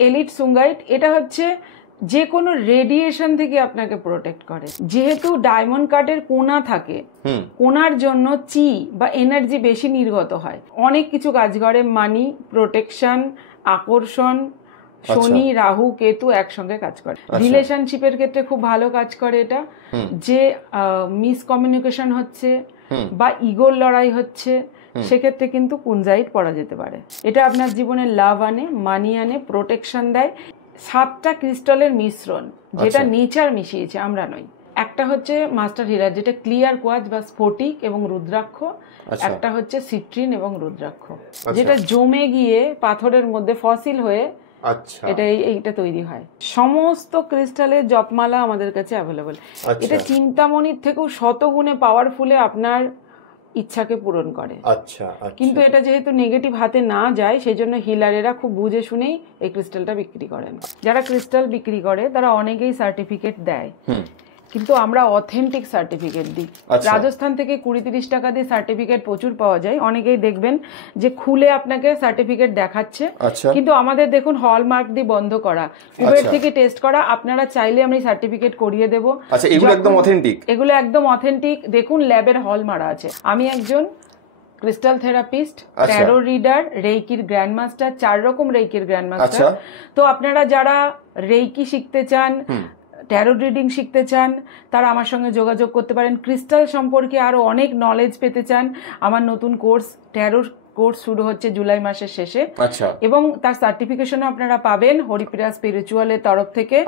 Elite সুঙ্গাইট, এটা হচ্ছে যে কোনো রেডিয়েশন থেকে আপনাকে প্রোটেক্ট করে। যেহেতু ডায়মন্ড কাটের কোনা থাকে, কোনার জন্য চি বা এনার্জি বেশি নির্গত হয়, অনেক কিছু কাজ করে, মানি, প্রোটেকশন, আকর্ষণ, শনি, রাহু, কেতু একসঙ্গে কাজ করে। রিলেশনশিপের ক্ষেত্রে খুব ভালো কাজ করে এটা। যে মিসকমিউনিকেশন হচ্ছে বা ইগোর লড়াই হচ্ছে, সেক্ষেত্রে কিন্তু কুনজাইট পড়া যেতে পারে। এটা আপনার জীবনে লাভ আনে, মানি আনে, প্রোটেকশন দেয়। 7টা ক্রিস্টালের মিশ্রণ, যেটা নেচার মিশিয়েছে, আমরা নই। একটা হচ্ছে মাস্টার হিরা, যেটা ক্লিয়ার কোয়ার্জ বা স্ফটিক এবং রুদ্রাক্ষ। একটা হচ্ছে সিট্রিন এবং রুদ্রাক্ষ, যেটা জমে গিয়ে পাথরের মধ্যে ফসিল হয়ে এইটা তৈরি হয়। সমস্ত ক্রিস্টালের জপমালা আমাদের কাছে অ্যাভেলেবল। এটা চিন্তামণির থেকেও শতগুণে পাওয়ারফুলে আপনার ইচ্ছাকে পূরণ করে। কিন্তু এটা যেহেতু নেগেটিভ হাতে না যায়, সেই জন্য হিলারেরা খুব বুঝে শুনেই এই ক্রিস্টালটা বিক্রি করেন। যারা ক্রিস্টাল বিক্রি করে তারা অনেকেই সার্টিফিকেট দেয়, কিন্তু আমরা অথেন্টিক সার্টিফিকেট দিই। রাজস্থান থেকে 20-30 টাকা দিয়ে সার্টিফিকেট প্রচুর পাওয়া যায়। অনেকেই দেখবেন যে খুলে আপনাকে সার্টিফিকেট দেখাচ্ছে, কিন্তু আমাদের দেখুন হলমার্ক দিয়ে বন্ধ করা, কুবের থেকে টেস্ট করা। আপনারা চাইলে আমি সার্টিফিকেট করিয়ে দেবো। এগুলো একদম অথেন্টিক, এগুলো একদম অথেন্টিক। দেখুন ল্যাবের হল মারা আছে। আমি একজন ক্রিস্টাল থেরাপিস্ট, ট্যারো রিডার, রেইকির গ্র্যান্ডমাস্টার, 4 রকম রেইকির গ্র্যান্ডমাস্টার। তো আপনারা যারা রেইকি শিখতে চান, ট্যারো রিডিং শিখতে চান, তারা আমার সঙ্গে যোগাযোগ করতে পারেন। ক্রিস্টাল সম্পর্কে আরো অনেক নলেজ পেতে চান, আমার নতুন কোর্স ট্যারো কোর্স শুরু হচ্ছে জুলাই মাসের শেষে, এবং তার সার্টিফিকেশনও আপনারা পাবেন হরিপ্রিয়া স্পিরিচুয়ালের তরফ থেকে।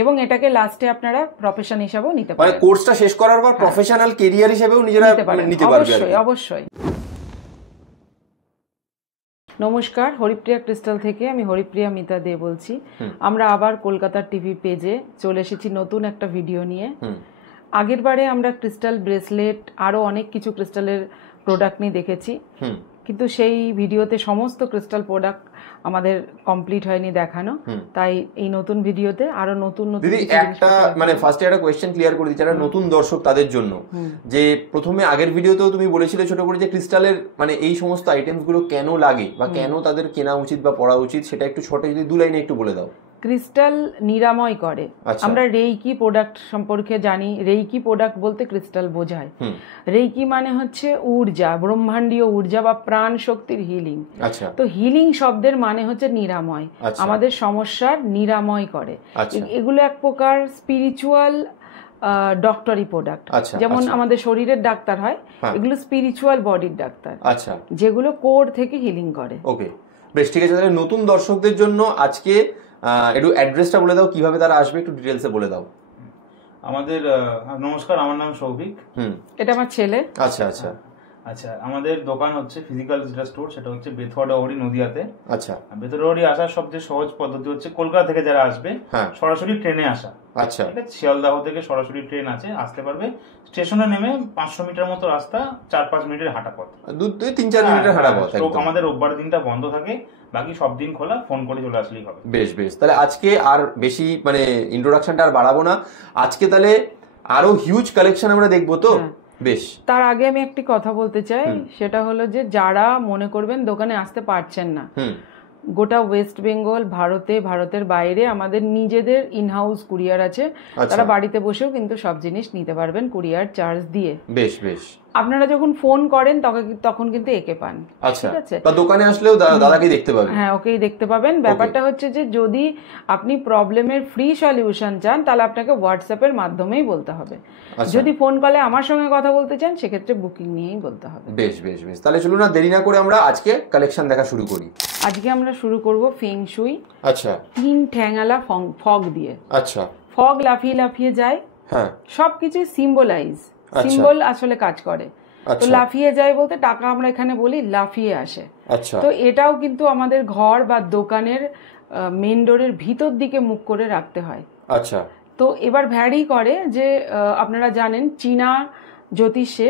এবং এটাকে লাস্টে আপনারা প্রফেশন হিসেবেও নিতে পারেন। মানে কোর্সটা শেষ করার পর প্রফেশনাল ক্যারিয়ার হিসেবেও নিজেরা নিতে পারবেন। অবশ্যই অবশ্যই। নমস্কার, হরিপ্রিয়া ক্রিস্টাল থেকে আমি হরিপ্রিয়া মিতা দে বলছি। আমরা আবার কলকাতার টিভি পেজে চলে এসেছি নতুন একটা ভিডিও নিয়ে। আগের বারে আমরা ক্রিস্টাল ব্রেসলেট, আরো অনেক কিছু ক্রিস্টালের প্রোডাক্ট নিয়ে দেখেছি, কিন্তু সেই ভিডিওতে সমস্ত ক্রিস্টাল প্রোডাক্ট আমাদের কমপ্লিট হয়নি দেখানো। তাই এই নতুন ভিডিওতে আরো নতুন নতুন একটা মানে ফার্স্টে একটা কোয়েশ্চেন ক্লিয়ার করে দিচ্ছি, যারা নতুন দর্শক তাদের জন্য, যে প্রথমে আগের ভিডিওতেও তুমি বলেছিলে ছোট করে যে ক্রিস্টালের মানে এই সমস্ত আইটেমস গুলো কেন লাগে বা কেন তাদের কেনা উচিত বা পড়া উচিত, সেটা একটু ছোট যদি 2 লাইনে একটু বলে দাও। ক্রিস্টাল নিরাময় করে। আমরা রেইকি প্রোডাক্ট সম্পর্কে জানি। রেইকি প্রোডাক্ট বলতে ক্রিস্টাল বোঝায়। রেইকি মানে হচ্ছে ঊর্জা, ব্রহ্মাণ্ডীয় ঊর্জা বা প্রাণ শক্তির হিলিং। তো হিলিং শব্দের মানে হচ্ছে নিরাময়, আমাদের সমস্যার নিরাময় করে। এগুলো এক প্রকার স্পিরিচুয়াল ডক্টরি প্রোডাক্ট। যেমন আমাদের শরীরের ডাক্তার হয়, এগুলো স্পিরিচুয়াল বডির ডাক্তার, যেগুলো কোর থেকে হিলিং করে। ওকে, বেশ, ঠিক আছে। তাহলে নতুন দর্শকদের জন্য আজকে একটু অ্যাড্রেসটা বলে দাও, কিভাবে তারা আসবে একটু ডিটেইলসে বলে দাও। আমাদের নমস্কার, আমার নাম সৌভিক। এটা আমার ছেলে। আচ্ছা আচ্ছা আচ্ছা, আমাদের দোকান হচ্ছে ফিজিক্যাল যেটা স্টোর, সেটা হচ্ছে বেথুয়াডাহরি নদিয়াতে। আচ্ছা, বেথুয়াডাহরি আসার সবচেয়ে সহজ পদ্ধতি হচ্ছে কলকাতা থেকে যারা আসবে সরাসরি ট্রেনে আসা। আচ্ছা, ঠিক আছে, শিয়ালদাহ থেকে সরাসরি ট্রেন আছে, আসতে পারবে। স্টেশনে নেমে 500 মিটার মতো রাস্তা, 4-5 মিনিটের হাঁটা পথ, 2-3-4 মিনিটের হাঁটা পথ। আমাদের রোববার দিনটা বন্ধ থাকে, বাকি সব দিন খোলা, ফোন করে চলে আসলেই হবে। বেশ বেশ, তাহলে আজকে আর বেশি মানে ইন্ট্রোডাকশনটা আর বাড়াবো না। আজকে তাহলে আরো হিউজ কালেকশন আমরা দেখবো। তো বেশ, তার আগে আমি একটি কথা বলতে চাই, সেটা হলো যে যারা মনে করবেন দোকানে আসতে পারছেন না, গোটা ওয়েস্ট বেঙ্গল, ভারতের বাইরে আমাদের নিজেদের ইনহাউস কুরিয়ার আছে। তারা বাড়িতে বসেও কিন্তু সব জিনিস নিতে পারবেন কুরিয়ার চার্জ দিয়ে। বেশ বেশ, আপনারা যখন ফোন করেন তখন কিন্তু একে পান। ঠিক আছে, বা দোকানে আসলেও দাদাকে দেখতে পাবেন। হ্যাঁ, ওকেই দেখতে পাবেন। ব্যাপারটা হচ্ছে যে যদি আপনি প্রবলেমের ফ্রি সলিউশন চান, তাহলে আপনাকে হোয়াটসঅ্যাপের মাধ্যমেই বলতে হবে। যদি ফোন কলে আমার সঙ্গে কথা বলতে চান, সেক্ষেত্রে বুকিং নিয়েই বলতে হবে। বেশ বেশ বেশ, তাহলে চলুন না দেরি না করে আমরা আজকে কালেকশন দেখা শুরু করি। আজকে আমরা শুরু করব ফেং শুই। আচ্ছা, 3 ঠ্যাঙালা ফগ দিয়ে। আচ্ছা, ফগ লাফিয়ে লাফিয়ে যায়। হ্যাঁ, সবকিছু সিম্বল আসলে কাজ করে। তো লাফিয়ে যায় বলতে টাকা আমরা এখানে বলি লাফিয়ে আসে। আচ্ছা, তো এটাও কিন্তু আমাদের ঘর বা দোকানের মেন ডোরের ভিতর দিকে মুখ করে রাখতে হয়। আচ্ছা, তো এবার ভ্যারি করে যে আপনারা জানেন চীনা জ্যোতিষে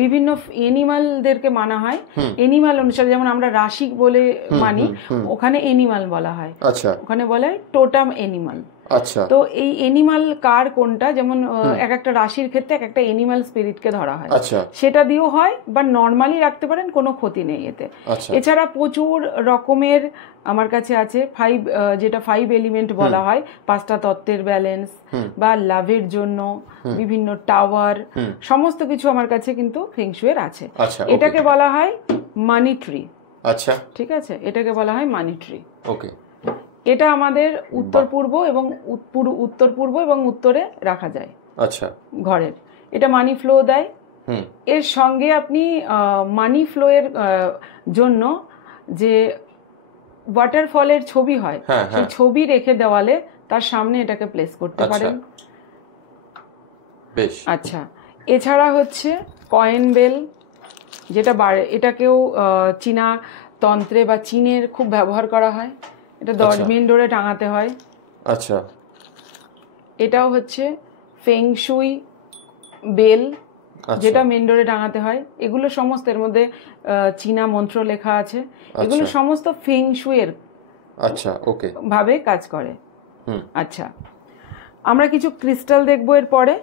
বিভিন্ন এনিমালদেরকে মানা হয় এনিমাল অনুসারে। যেমন আমরা রাশি বলে মানি, ওখানে এনিমাল বলা হয়। আচ্ছা, ওখানে বলা হয় টোটাম এনিমাল। আচ্ছা। তো এই এনিমাল কার কোনটা, যেমন এক একটা রাশির ক্ষেত্রে এক একটা এনিমাল স্পিরিটকে ধরা হয়, আচ্ছা সেটা দিয়েও হয়, বা নর্মালি রাখতে পারেন, কোনো ক্ষতি নেই এতে। আচ্ছা এছাড়া প্রচুর রকমের আমার কাছে আছে যেটা 5 এলিমেন্ট বলা হয়, 5টা তত্ত্বের ব্যালেন্স বা লাভের জন্য বিভিন্ন টাওয়ার, সমস্ত কিছু আমার কাছে কিন্তু ফেংশুয়ের আছে। আচ্ছা এটাকে বলা হয় মানি ট্রি। আচ্ছা ঠিক আছে, এটাকে বলা হয় মানি ট্রি। ওকে। এটা আমাদের উত্তর পূর্ব এবং উত্তরে রাখা যায় আচ্ছা ঘরের। এটা মানি ফ্লো দেয়। এর সঙ্গে আপনি মানি ফ্লো এর জন্য যে ওয়াটারফলের ছবি হয়, সেই ছবি রেখে দেওয়ালে তার সামনে এটাকে প্লেস করতে পারেন। বেশ। আচ্ছা, এছাড়া হচ্ছে কয়েন বেল, যেটা এটাকেও চীনা তন্ত্রে বা চীনের খুব ব্যবহার করা হয়। এটা 10 মেন ডোরে টাঙাতে হয়। আচ্ছা। এটাও হচ্ছে ফেংশুই বেল, যেটা মেন ডোরে টাঙাতে হয়। এগুলো সমস্ত, এর মধ্যে চীনা মন্ত্র লেখা আছে। এগুলো সমস্ত ফেংশুইয়ের ওকে ভাবে কাজ করে। আচ্ছা, আমরা কিছু ক্রিস্টাল দেখবো এরপরে,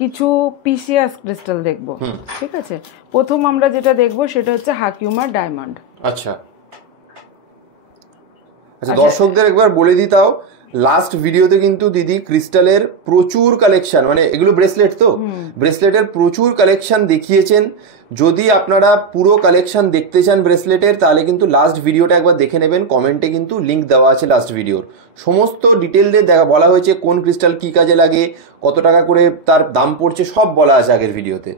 কিছু পিসিয়াস ক্রিস্টাল দেখবো। ঠিক আছে, প্রথম আমরা যেটা দেখবো সেটা হচ্ছে হাকিউমার ডায়মন্ড। আচ্ছা আচ্ছা, দর্শকদের একবার বলে দিতাও, লাস্ট ভিডিওতে কিন্তু দিদি ক্রিস্টালের প্রচুর কালেকশন, মানে এগুলো ব্রেসলেট, তো ব্রেসলেটের প্রচুর কালেকশন দেখিয়েছেন। যদি আপনারা পুরো কালেকশন দেখতে চান ব্রেসলেটের, তাহলে কিন্তু লাস্ট ভিডিওটা একবার দেখে নেবেন। কমেন্টে কিন্তু লিংক দেওয়া আছে লাস্ট ভিডিওর, সমস্ত ডিটেলসে বলা হয়েছে কোন ক্রিস্টাল কি কাজে লাগে, কত টাকা করে তার দাম পড়ছে, সব বলা আছে আগের ভিডিওতে।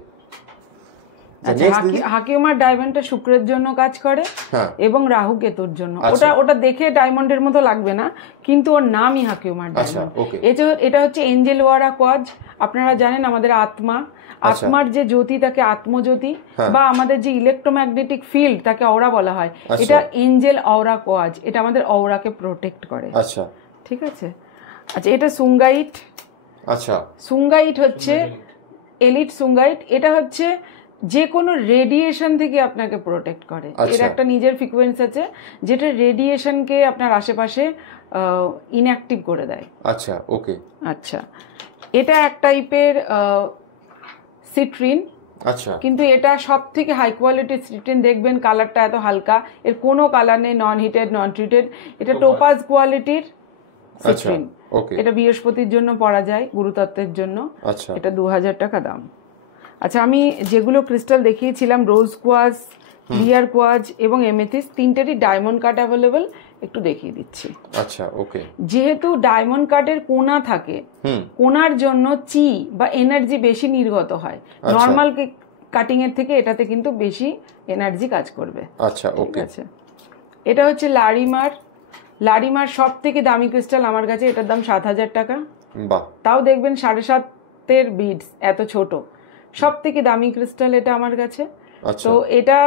হাকিউমার ডায়মন্ডটা শুক্রের জন্য কাজ করে এবং রাহু কেতুর জন্য। ওটা দেখে ডায়মন্ডের মতো লাগবে না, কিন্তু ওর নামই হাকিউমার ডায়মন্ড। এটা হচ্ছে এঞ্জেল ওয়ারা কোয়াজ। আপনারা জানেন আমাদের আত্মার যে জ্যোতি তাকে আত্মজ্যোতি, বা আমাদের যে ইলেকট্রোম্যাগনেটিক ফিল্ড তাকে অরা বলা হয়। এটা এঞ্জেল অরা কোয়াজ, এটা আমাদের অরাকে প্রোটেক্ট করে। আচ্ছা ঠিক আছে। আচ্ছা, এটা সুঙ্গাইট। আচ্ছা, সুঙ্গাইট হচ্ছে এলিট সুঙ্গাইট। এটা হচ্ছে যে কোনো রেডিয়েশন থেকে আপনাকে প্রোটেক্ট করে। এর একটা নিজের ফ্রিকোয়েন্সি আছে, যেটা রেডিয়েশনকে আপনার আশেপাশে ইনঅ্যাক্টিভ করে দেয়। আচ্ছা ওকে। আচ্ছা, এটা এক টাইপের সিট্রিন। আচ্ছা, কিন্তু এটা সব থেকে হাই কোয়ালিটির সিট্রিন। দেখবেন কালারটা এত হালকা, এর কোনো কালার নেই, নন হিটেড নন ট্রিটেড। এটা টোপাজ কোয়ালিটির সিট্রিন। এটা বৃহস্পতির জন্য পরা যায়, গুরুতত্ত্বের জন্য। এটা 2000 টাকা দাম। আচ্ছা, আমি যেগুলো ক্রিস্টাল দেখিয়েছিলাম, রোজ কোয়াজ, ক্লিয়ার কোয়াজ এবং এমেথিস, তিনটেরই ডায়মন্ড কাট অ্যাভেলেবল। একটু দেখিয়ে দিচ্ছি। আচ্ছা ওকে। যেহেতু ডায়মন্ড কাটের কোনা থাকে, কোনার জন্য চি বা এনার্জি বেশি নির্গত হয়। নর্মাল কাটিং এর থেকে এটাতে কিন্তু বেশি এনার্জি কাজ করবে। আচ্ছা ওকে। আছে, এটা হচ্ছে লারিমার সব থেকে দামি ক্রিস্টাল আমার কাছে। এটার দাম 7000 টাকা। তাও দেখবেন 7.5 বিডস, এত ছোট। সব থেকে দামি ক্রিস্টাল এটা আমার কাছে। তো এটা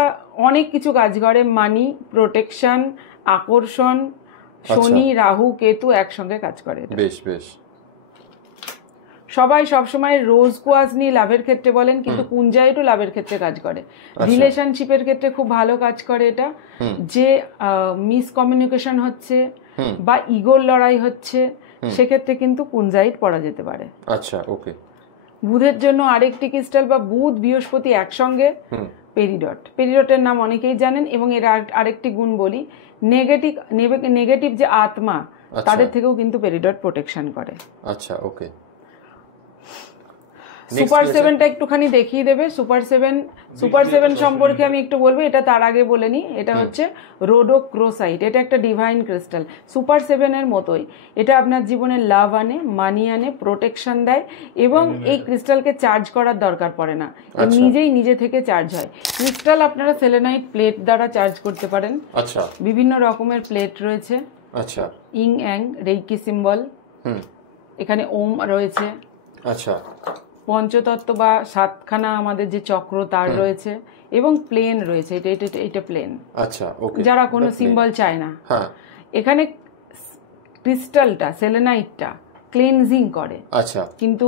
অনেক কিছু কাজ করে, মানি, প্রোটেকশন, আকর্ষণ, শনি, রাহু, কেতু একসঙ্গে কাজ করে। বেশ বেশ। সবাই সবসময় রোজ কোয়াজ নিয়ে লাভের ক্ষেত্রে বলেন, কিন্তু কুঞ্জাইটও লাভের ক্ষেত্রে কাজ করে। রিলেশনশিপের ক্ষেত্রে খুব ভালো কাজ করে এটা। যে মিসকমিউনিকেশন হচ্ছে বা ইগোর লড়াই হচ্ছে, সেক্ষেত্রে কিন্তু কুঞ্জাইট পড়া যেতে পারে। আচ্ছা ওকে। বুধের জন্য আরেকটি ক্রিস্টাল, বা বুধ বৃহস্পতি একসঙ্গে, পেরিডটের নাম অনেকেই জানেন। এবং এর আরেকটি গুণ বলি, নেগেটিভ যে আত্মা, তাদের থেকেও কিন্তু পেরিডট প্রোটেকশন করে। আচ্ছা ওকে। সুপার 7টা একটুখানি দেখিয়ে দেবে। সুপার 7 সম্পর্কে আমি একটু বলবো, এটা তার আগে বলে নি। এটা হচ্ছে রোডোক্রোসাইট। এটা একটা ডিভাইন ক্রিস্টাল, সুপার 7 এর মতোই। এটা আপনার জীবনে লাভ আনে, মানি আনে, প্রোটেকশন দেয়, এবং এই ক্রিস্টালকে চার্জ করার দরকার পড়ে না, নিজে থেকে চার্জ হয়। ক্রিস্টাল আপনারা সেলেনাইট প্লেট দ্বারা চার্জ করতে পারেন। আচ্ছা, বিভিন্ন রকমের প্লেট রয়েছে। আচ্ছা, ইং অ্যাং রেইকি সিম্বল, এখানে ওম রয়েছে। আচ্ছা, পঞ্চতত্ত্ব বা 7খানা আমাদের যে চক্র তার রয়েছে, এবং প্লেন রয়েছে। এটা প্লেন। আচ্ছা ওকে। যারা কোনো সিম্বল চায় না, এখানে ক্রিস্টালটা, সেলেনাইটটা ক্লিনজিং করে। আচ্ছা, কিন্তু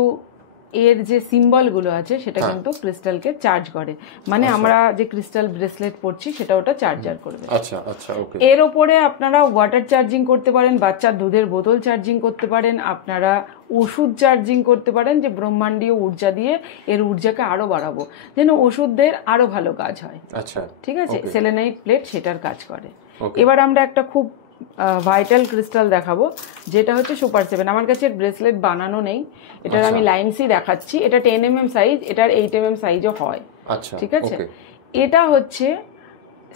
এর যে সিম্বল গুলো আছে সেটা কিন্তু ক্রিস্টালকে চার্জ করে, মানে আমরা যে ক্রিস্টাল ব্রেসলেট পরছি সেটা ওটা চার্জার করবে। আচ্ছা আচ্ছা, ওকে। এর ওপরে আপনারা ওয়াটার চার্জিং করতে পারেন, বাচ্চার দুধের বোতল চার্জিং করতে পারেন, আপনারা ওষুধ চার্জিং করতে পারেন, যে ব্রহ্মাণ্ডীয় ঊর্জা দিয়ে এর ঊর্জাকে আরো বাড়াবো যেন ওষুধদের আরো ভালো কাজ হয়। আচ্ছা, ঠিক আছে, সেলেনাইট প্লেট সেটার কাজ করে। এবার আমরা একটা খুব ভাইটাল ক্রিস্টাল দেখাবো যেটা হচ্ছে সুপার 7। আমার কাছে ব্রেসলেট বানানো নেই, এটার আমি লাইনসই দেখাচ্ছি। এটা 10 mm সাইজ, এটার 8 mm সাইজও হয়। আচ্ছা, ঠিক আছে, এটা হচ্ছে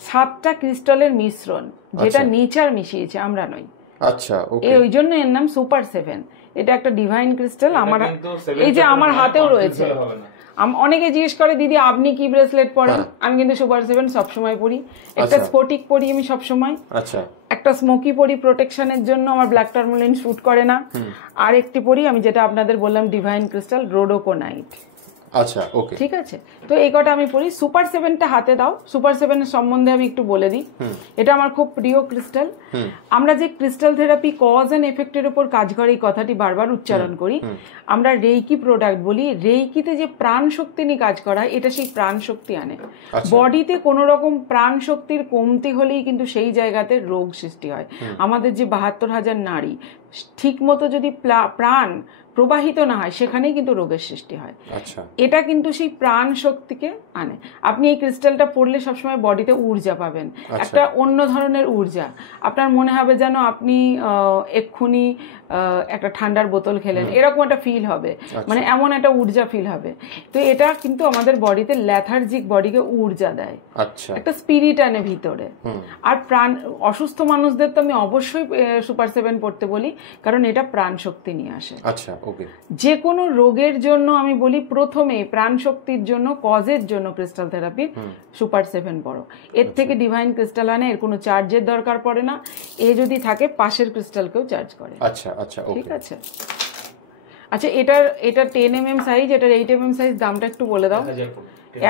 7টা ক্রিস্টালের মিশ্রণ, যেটা নেচার মিশিয়েছে, আমরা নই। আচ্ছা, ওকে। ওই জন্য এর নাম সুপার 7। এটা একটা ডিভাইন ক্রিস্টাল। আমার এই যে আমার হাতেও রয়েছে। অনেকে জিজ্ঞেস করে দিদি আপনি কি ব্রেসলেট পরেন? আমি কিন্তু সুপার 7 সবসময় পরি। একটা স্ফটিক পরি আমি সবসময়, আচ্ছা, একটা স্মোকি পরি প্রোটেকশনের জন্য, আমার ব্ল্যাক টার্মোলিন শুট করে না। আর একটি পরি আমি যেটা আপনাদের বললাম ডিভাইন ক্রিস্টাল রোডোকোনাইট। আচ্ছা, ওকে, ঠিক আছে। তো এই কটা আমি পড়ি। সুপার 7টা হাতে দাও। সুপার 7 এর সম্বন্ধে আমি একটু বলে দিই। এটা আমার খুব প্রিয় ক্রিস্টাল। আমরা যে ক্রিস্টাল থেরাপি কজ এন্ড এফেক্টের উপর কাজ করে এই কথাটি বারবার উচ্চারণ করি। আমরা রেইকি প্রোডাক্ট বলি। রেইকিতে যে প্রাণ শক্তি নিয়ে কাজ করা, এটা সেই প্রাণ শক্তি আনে। বডিতে কোনো রকম প্রাণ শক্তির কমতি হলেই কিন্তু সেই জায়গাতে রোগ সৃষ্টি হয়। আমাদের যে 72,000 নারী, ঠিক মতো যদি প্রাণ প্রবাহিত না হয় সেখানেই কিন্তু রোগের সৃষ্টি হয়। এটা কিন্তু সেই প্রাণ শক্তিকে আনে। আপনি এই ক্রিস্টালটা পড়লে সবসময় বডিতে ঊর্জা পাবেন, একটা অন্য ধরনের ঊর্জা। আপনার মনে হবে যেন আপনি এক্ষুনি একটা ঠান্ডার বোতল খেলেন, এরকম একটা ফিল হবে, মানে এমন একটা ঊর্জা ফিল হবে। তো এটা কিন্তু আমাদের বডিতে ল্যাথার্জিক বডিকে ঊর্জা দেয়, একটা স্পিরিট আনে ভিতরে। আর প্রাণ অসুস্থ মানুষদের তো আমি অবশ্যই সুপার 7 পড়তে বলি, কারণ এটা প্রাণ শক্তি নিয়ে আসে। যে কোনো রোগের জন্য আমি বলি প্রথমে প্রাণ শক্তির জন্য, কজের জন্য ক্রিস্টাল থেরাপি সুপার 7 পড়ো। এর থেকে ডিভাইন ক্রিস্টাল আনে, এর কোনো চার্জের দরকার পড়ে না। এ যদি থাকে পাশের ক্রিস্টালকেও চার্জ করে। ঠিক আছে। আচ্ছা, এটা 10 mm সাইজ, এটার 8 mm সাইজ। দামটা একটু বলে দাও।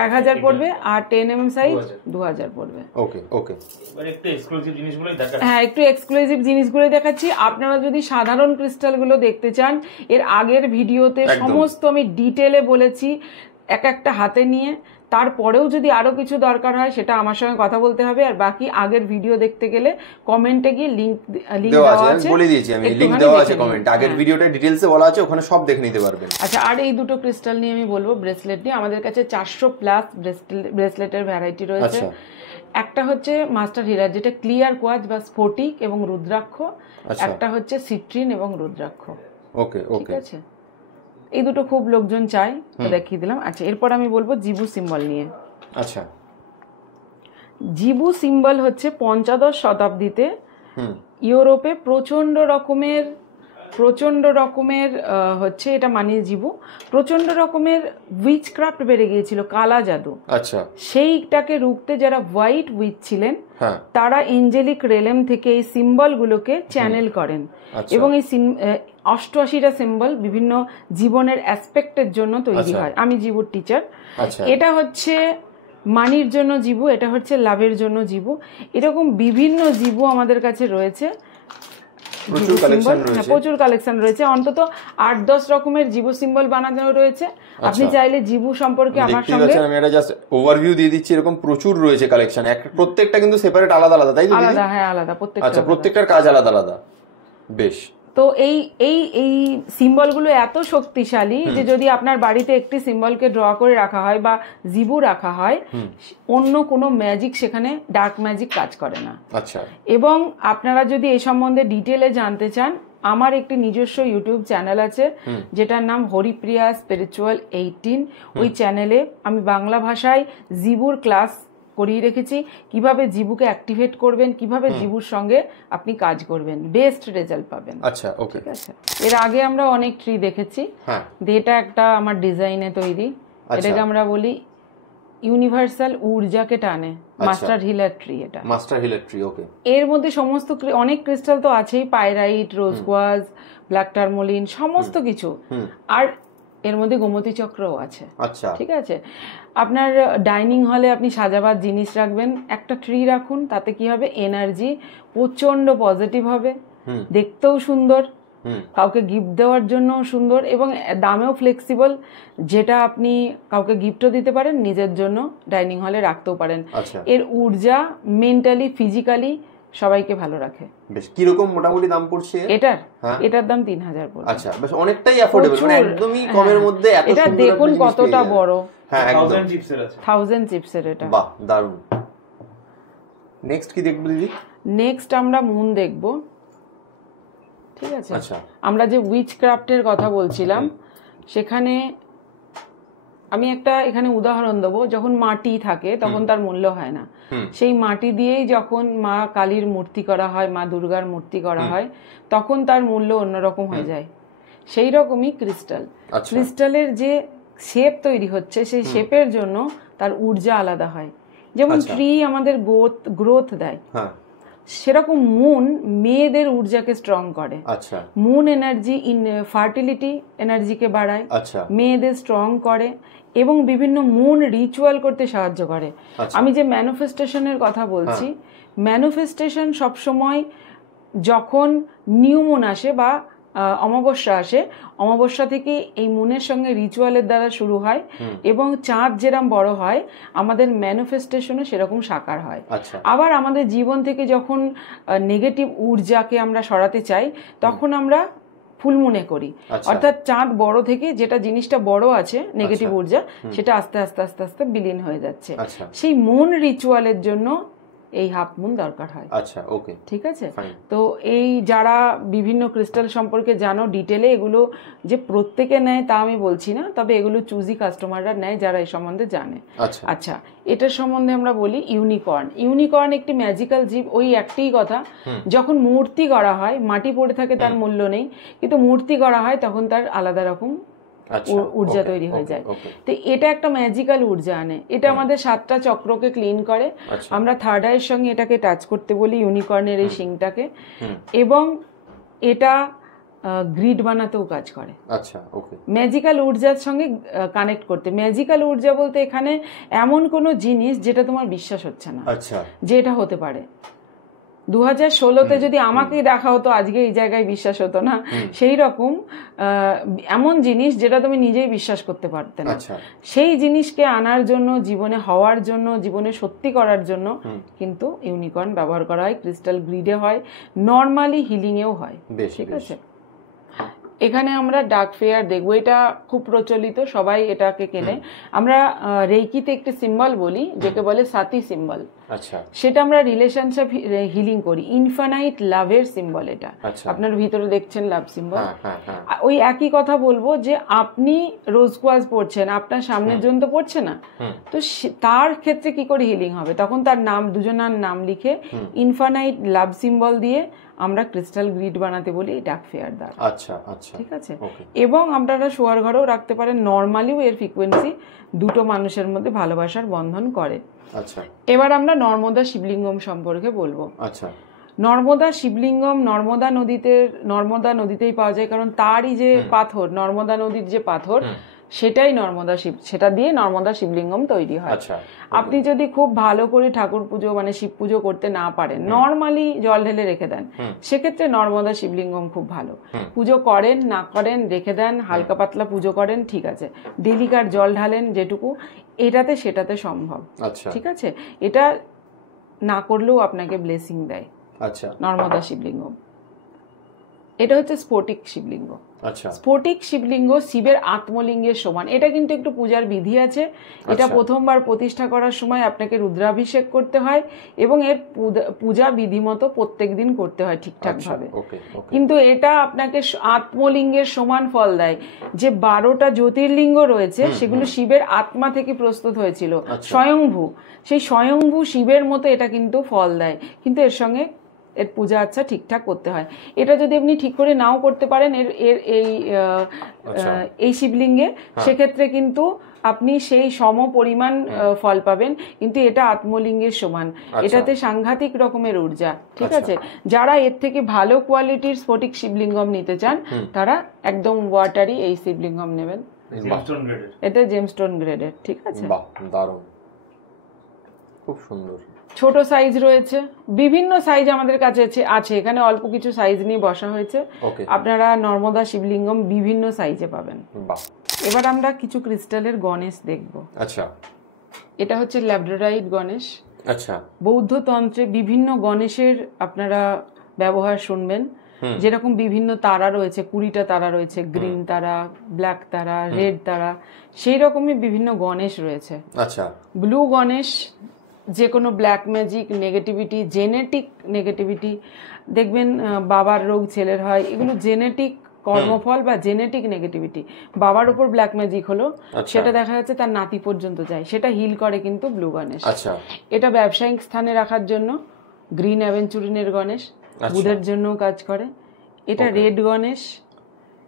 1000 পড়বে, আর 10 mm সাইজ 2000 পড়বে। হ্যাঁ, একটু এক্সক্লুসিভ জিনিসগুলো দেখাচ্ছি। আপনারা যদি সাধারণ ক্রিস্টালগুলো দেখতে চান, এর আগের ভিডিওতে সমস্ত আমি ডিটেলে বলেছি এক একটা হাতে নিয়ে। তারপরেও যদি আরো কিছু দরকার হয় সেটা আমার সঙ্গে কথা বলতে হবে। আর বাকি আগের ভিডিও দেখতে গেলে কমেন্টে গিয়ে লিংক দেওয়া আছে, বলে দিয়েছি আমি, লিংক দেওয়া আছে কমেন্ট। আগের ভিডিওটা ডিটেইলসে বলা আছে, ওখানে সব দেখে নিতে পারবেন। আচ্ছা, আর এই দুটো ক্রিস্টাল নিয়ে আমি বলবো, ব্রেসলেট নিয়ে। আমাদের কাছে 400 প্লাস ব্রেসলেটের ভ্যারাইটি রয়েছে। একটা হচ্ছে মাস্টার হীরা, যেটা ক্লিয়ার কোয়ার্টজ বা স্ফটিক এবং রুদ্রাক্ষ। একটা হচ্ছে সিট্রিন এবং রুদ্রাক্ষ। ঠিক আছে, এই দুটো খুব লোকজন চায়, দেখিয়ে দিলাম। আচ্ছা, এরপর আমি বলবো জিবু সিম্বল নিয়ে। আচ্ছা, জিবু সিম্বল হচ্ছে 15 শতাব্দীতে ইউরোপে প্রচন্ড রকমের হচ্ছে, এটা মানিয়ে জিবু, প্রচন্ড রকমের উইচক্রাফট বেড়ে গিয়েছিল, কালা জাদু। আচ্ছা, সেইটাকে রুখতে যারা হোয়াইট উইচ ছিলেন, তারা এঞ্জেলিক রেলেম থেকে এই সিম্বল গুলোকে চ্যানেল করেন। এবং এই 88টা সিম্বল বিভিন্ন জীবনের অ্যাসপেক্টের জন্য তৈরি হয়। আমি জিবুর টিচার। এটা হচ্ছে মানির জন্য জিবু, এটা হচ্ছে লাভের জন্য জিবু। এরকম বিভিন্ন জিবু আমাদের কাছে রয়েছে, প্রচুর কালেকশন রয়েছে। অন্তত 8-10 রকমের জিবু সিম্বল বানানো রয়েছে। আপনি চাইলে জিবু সম্পর্কে আমার সঙ্গে আমি এটা জাস্ট ওভারভিউ দিয়ে দিচ্ছি। এরকম প্রচুর রয়েছে কালেকশন, প্রত্যেকটা কিন্তু সেপারেট, আলাদা আলাদা, তাই তো? আলাদা, হ্যাঁ আলাদা, প্রত্যেকটা। আচ্ছা, প্রত্যেকটার কাজ আলাদা আলাদা। বেশ। তো এই সিম্বলগুলো এত শক্তিশালী যে যদি আপনার বাড়িতে একটি সিম্বলকে ড্র করে রাখা হয় বা জিবু রাখা হয়, অন্য কোনো ম্যাজিক সেখানে, ডার্ক ম্যাজিক কাজ করে না। আচ্ছা। এবং আপনারা যদি এই সম্বন্ধে ডিটেলে জানতে চান, আমার একটি নিজস্ব ইউটিউব চ্যানেল আছে যেটার নাম হরিপ্রিয়া স্পিরিচুয়াল 18। ওই চ্যানেলে আমি বাংলা ভাষায় জিবুর ক্লাস করিয়ে রেখেছি, কিভাবে জিবুকে অ্যাক্টিভেট করবেন, কিভাবে জিবুর সঙ্গে আপনি কাজ করবেন, বেস্ট রেজাল্ট পাবেন। আচ্ছা, ওকে। ঠিক আছে। এর আগে আমরা অনেক ট্রি দেখেছি। এটা একটা আমার ডিজাইনে তৈরি, এটাকে আমরা বলি ইউনিভার্সাল ঊর্জাকে টানে, মাস্টার হিলার ট্রি। এটা মাস্টার হিলার ট্রি, ওকে। এর মধ্যে সমস্ত অনেক ক্রিস্টাল তো আছেই, পাইরাইট, রোজ কোয়ার্টজ, ব্ল্যাক টার্মোলিন, সমস্ত কিছু। আর এর মধ্যে গোমতী চক্রও আছে। আচ্ছা, ঠিক আছে। আপনার ডাইনিং হলে আপনি সাজাবার জিনিস রাখবেন, একটা ট্রি রাখুন, তাতে কি হবে, এনার্জি প্রচন্ড পজিটিভ হবে, দেখতেও সুন্দর, কাউকে গিফট দেওয়ার জন্য সুন্দর এবং দামেও ফ্লেক্সিবল, যেটা আপনি কাউকে গিফটও দিতে পারেন, নিজের জন্য ডাইনিং হলে রাখতেও পারেন। এর ঊর্জা মেন্টালি ফিজিক্যালি সবাইকে ভালো রাখে। বেশ, কিরকম মোটামুটি দাম পড়ছে এটার দাম 3000 পড়ছে। আচ্ছা, বেশ অনেকটাই অ্যাফোর্ডেবল, মানে একদমই কমের মধ্যে এত সুন্দর। এটা দেখুন কতটা বড়, হ্যাঁ একদম 1000 চিপসের আছে, 1000 চিপসের এটা। বাহ, দারুণ। নেক্সট কি দেখব দিদি? নেক্সট আমরা মুন দেখব, ঠিক আছে? আচ্ছা, আমরা যে উইচ ক্রাফটের কথা বলছিলাম, সেখানে আমি একটা এখানে উদাহরণ দেবো। যখন মাটি থাকে তখন তার মূল্য হয় না, সেই মাটি দিয়েই যখন মা কালীর মূর্তি করা হয়, মা দুর্গার মূর্তি করা হয়, তখন তার মূল্য অন্যরকম হয়ে যায়। সেই রকমই ক্রিস্টাল, ক্রিস্টালের যে শেপ তৈরি হচ্ছে সেই শেপের জন্য তার ঊর্জা আলাদা হয়। যেমন ট্রি আমাদের গ্রোথ দেয়, সেরকম মুন মেয়েদের ঊর্জাকে স্ট্রং করে। মুন এনার্জি ফার্টিলিটি এনার্জিকে বাড়ায়, মেয়েদের স্ট্রং করে এবং বিভিন্ন মুন রিচুয়াল করতে সাহায্য করে। আমি যে ম্যানিফেস্টেশনের কথা বলছি, ম্যানিফেস্টেশন সবসময় যখন নিউ মুন আসে বা অমাবস্যা আসে, অমাবস্যা থেকে এই মুনের সঙ্গে রিচুয়ালের দ্বারা শুরু হয় এবং চাঁদ যেরকম বড় হয় আমাদের ম্যানিফেস্টেশনও সেরকম সাকার হয়। আবার আমাদের জীবন থেকে যখন নেগেটিভ ঊর্জাকে আমরা সরাতে চাই তখন আমরা ফুল মুনে করি, অর্থাৎ চাঁদ বড় থেকে যেটা জিনিসটা বড় আছে নেগেটিভ ঊর্জা সেটা আস্তে আস্তে আস্তে আস্তে বিলীন হয়ে যাচ্ছে। সেই মুন রিচুয়ালের জন্য এই হাফ মুন দরকার হয়। আচ্ছা, ওকে, ঠিক আছে। তো এই যারা বিভিন্ন ক্রিস্টাল সম্পর্কে জানো ডিটেলে, এগুলো যে প্রত্যেকে নেয় তা আমি বলছি না, তবে এগুলো চুজি কাস্টমাররা নেয় যারা এই সম্বন্ধে জানে। আচ্ছা, এটার সম্বন্ধে আমরা বলি ইউনিকর্ন। ইউনিকর্ন একটি ম্যাজিক্যাল জীব। ওই একটাই কথা, যখন মূর্তি করা হয় মাটি পড়ে থাকে তার মূল্য নেই, কিন্তু মূর্তি করা হয় তখন তার আলাদা রকম ঊর্জা তৈরি হয়ে যায়। তো এটা একটা ম্যাজিক্যাল ঊর্জা আনে, এটা আমাদের 7টা চক্রকে ক্লিন করে। আমরা থার্ড আইয়ের সঙ্গে এটাকে টাচ করতে বলি, ইউনিকর্নের এই শিংটাকে, এবং এটা গ্রিড বানাতেও কাজ করে। ম্যাজিক্যাল ঊর্জার সঙ্গে কানেক্ট করতে। ম্যাজিক্যাল ঊর্জা বলতে এখানে এমন কোনো জিনিস যেটা তোমার বিশ্বাস হচ্ছে না যে এটা হতে পারে। 2016-তে যদি আমাকে দেখা হতো আজকে এই জায়গায় বিশ্বাস হতো না, সেই রকম এমন জিনিস যেটা তুমি নিজেই বিশ্বাস করতে পারতে না, সেই জিনিসকে আনার জন্য, জীবনে হওয়ার জন্য, জীবনে সত্যি করার জন্য কিন্তু ইউনিকর্ন ব্যবহার করা হয়। ক্রিস্টাল গ্রিডে হয়, নর্মালি হিলিংয়েও হয়। ঠিক আছে, এখানে আমরা ডার্ক ফেয়ার দেখবো, এটা খুব প্রচলিত, সবাই এটাকে কেনে। আমরা রেইকিতে একটি সিম্বল বলি যেকে বলে সাতি সিম্বল। সেটা আমরা রিলেশনশিপ হিলিং করি, ইনফাইনাইট লাভের সিম্বল এটা। আপনার ভিতরে দেখছেন লাভ সিম্বল। ওই একই কথা বলবো যে আপনি রোজ কোয়াজ পড়ছেন, আপনার সামনের জন তো পড়ছে না, তো তার ক্ষেত্রে কি করে হিলিং হবে? তখন তার নাম, দুজনের নাম লিখে ইনফাইনাইট লাভ সিম্বল দিয়ে আমরা ক্রিস্টাল গ্রিড বানাতে বলি ডার্ক ফেয়ার দ্বারা। ঠিক আছে, এবং আপনারা শোয়ার ঘরেও রাখতে পারেন। নর্মালিও এর ফ্রিকোয়েন্সি দুটো মানুষের মধ্যে ভালোবাসার বন্ধন করে। এবার আমরা নর্মদা শিবলিঙ্গম সম্পর্কে বলবো। নর্মদা শিবলিঙ্গম নর্মদা নদীতেই পাওয়া যায়, কারণ তারই যে পাথর, নর্মদা নদীর যে পাথর, সেটাই নর্মদা শিব, সেটা দিয়ে নর্মদা শিবলিঙ্গম তৈরি হয়। আপনি যদি খুব ভালো করে ঠাকুর পুজো মানে শিব পুজো করতে না পারেন, নর্মালি জল ঢেলে রেখে দেন, সেক্ষেত্রে নর্মদা শিবলিঙ্গম খুব ভালো। পুজো করেন না করেন রেখে দেন, হালকা পাতলা পুজো করেন, ঠিক আছে, ডেলিকার জল ঢালেন যেটুকু, এটাতে সেটাতে সম্ভব। ঠিক আছে, এটা না করলেও আপনাকে ব্লেসিং দেয় নর্মদা শিবলিঙ্গম। এটা হচ্ছে স্ফটিক শিবলিঙ্গ। স্ফটিক শিবলিঙ্গ শিবের আত্মলিঙ্গের সমান। এটা কিন্তু একটু পূজার বিধি আছে। এটা প্রথমবার প্রতিষ্ঠা করার সময় আপনাকে রুদ্রাভিষেক করতে হয় এবং এর পূজা বিধিমতো প্রত্যেকদিন করতে হয় ঠিকঠাক ভাবে। কিন্তু এটা আপনাকে আত্মলিঙ্গের সমান ফল দেয়। যে 12টা জ্যোতির্লিঙ্গ রয়েছে সেগুলো শিবের আত্মা থেকে প্রস্তুত হয়েছিল, স্বয়ংভূ। সেই স্বয়ংভূ শিবের মতো এটা কিন্তু ফল দেয়, কিন্তু এর সঙ্গে এর পূজা আচ্ছা ঠিকঠাক করতে হয়। এটা যদি আপনি ঠিক করে নাও করতে পারেন এই শিবলিঙ্গে, সেক্ষেত্রে কিন্তু আপনি সেই সম পরিমাণ ফল পাবেন, কিন্তু এটা আত্মলিঙ্গের সমান। এটাতে সাংঘাতিক রকমের ঊর্জা। ঠিক আছে, যারা এর থেকে ভালো কোয়ালিটির স্ফটিক শিবলিঙ্গম নিতে চান তারা একদম ওয়াটারি এই শিবলিঙ্গম নেবেন। এটা জেমস্টোন গ্রেডের। ঠিক আছে, দারুণ, খুব সুন্দর। ছোট সাইজ রয়েছে, বিভিন্ন সাইজ আমাদের কাছে আছে। এখানে অল্প কিছু সাইজ নিয়ে বসা হয়েছে। আপনারা নর্মদা শিবলিঙ্গম বিভিন্ন সাইজে পাবেন। এবার আমরা কিছু ক্রিস্টালের গণেশ দেখব। আচ্ছা, এটা হচ্ছে ল্যাব্রাডাইট গণেশ। আচ্ছা, বৌদ্ধ তন্ত্রে বিভিন্ন গণেশের আপনারা ব্যবহার শুনবেন। যেরকম বিভিন্ন তারা রয়েছে, 20টা তারা রয়েছে, গ্রিন তারা, ব্ল্যাক তারা, রেড তারা, সেই রকমই বিভিন্ন গণেশ রয়েছে। আচ্ছা, ব্লু গণেশ যে কোনো black magic, negativity, genetic negativity, দেখবেন বাবার রোগ ছেলের হয়, এগুলো জেনেটিক কর্মফল বা জেনেটিক নেগেটিভিটি। বাবার উপর ব্ল্যাক ম্যাজিক হলো, সেটা দেখা যাচ্ছে তার নাতি পর্যন্ত যায়, সেটা হিল করে কিন্তু ব্লু গণেশ। এটা ব্যবসায়িক স্থানে রাখার জন্য গ্রিন অ্যাভেঞ্চুরিনের গণেশ, বুধের জন্য কাজ করে। এটা রেড গণেশ,